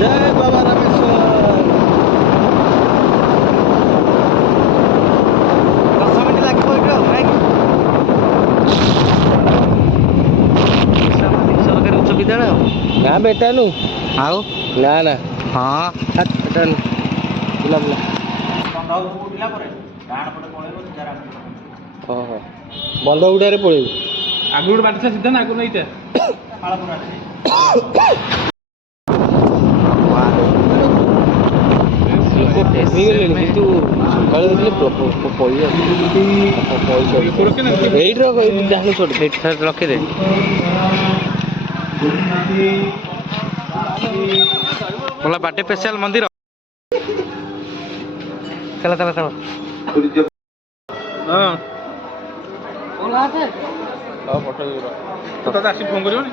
जय बाबा रामेश्वर। 10 मिनट लगे सरकारी उच्च विद्यालय ना बेटा नु आओ ना ना हाँ बेटा नु बुला बुला ओहो बंद उड़ारे पळेबू आगु गोटे बाटे सीधा ना आगु नईटा लोक फेसिगलेଣି କିନ୍ତୁ ସକାଳେ ଦେଖିଲେ ପଇସା ଏଇଠି ଡାହାଣ ଛୋଟ ସେଇଠି ଥରେ ରଖିଦେ बोला बाटे स्पेशल मंदिर चला चला चला हां बोला আছে ଆଉ ପଠେଇ ଦିଅ तो दादा आसी फोन करियोनी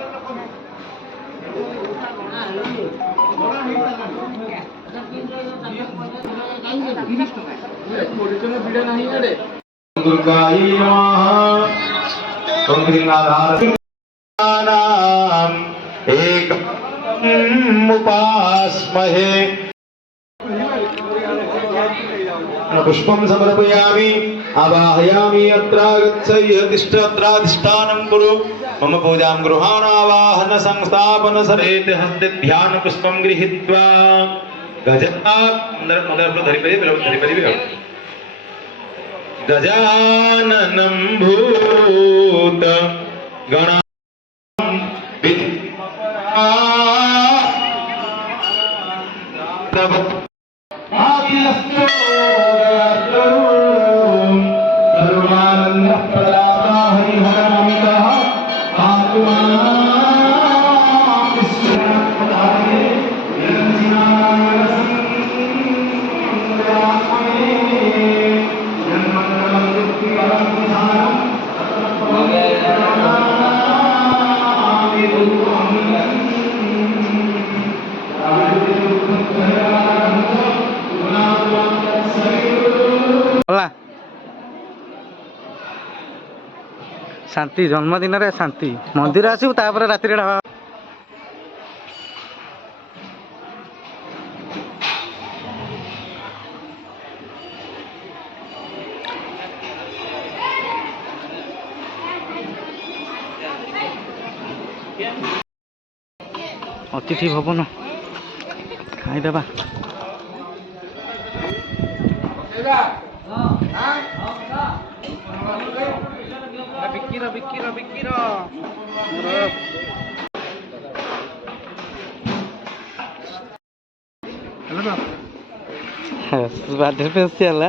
दुर्गायै नमः ओम गृहनाधारं एकम् उपास्महे पुष्पं समर्पयामि आवाहयामि अत्र गच्छय तिष्ठ अत्राधिष्ठानं कुरु मम पूजां गृहाणावाहन संस्थापन समेत हस्ते ध्यान पुष्पं गृहीत्वा गजाननं भूत गणा बोला शांति जन्मदिन रे शांति मंदिर आसू तापर राति ढाबा अतिथि भवन खाईदेबा बिकिर बाटे स्पेशल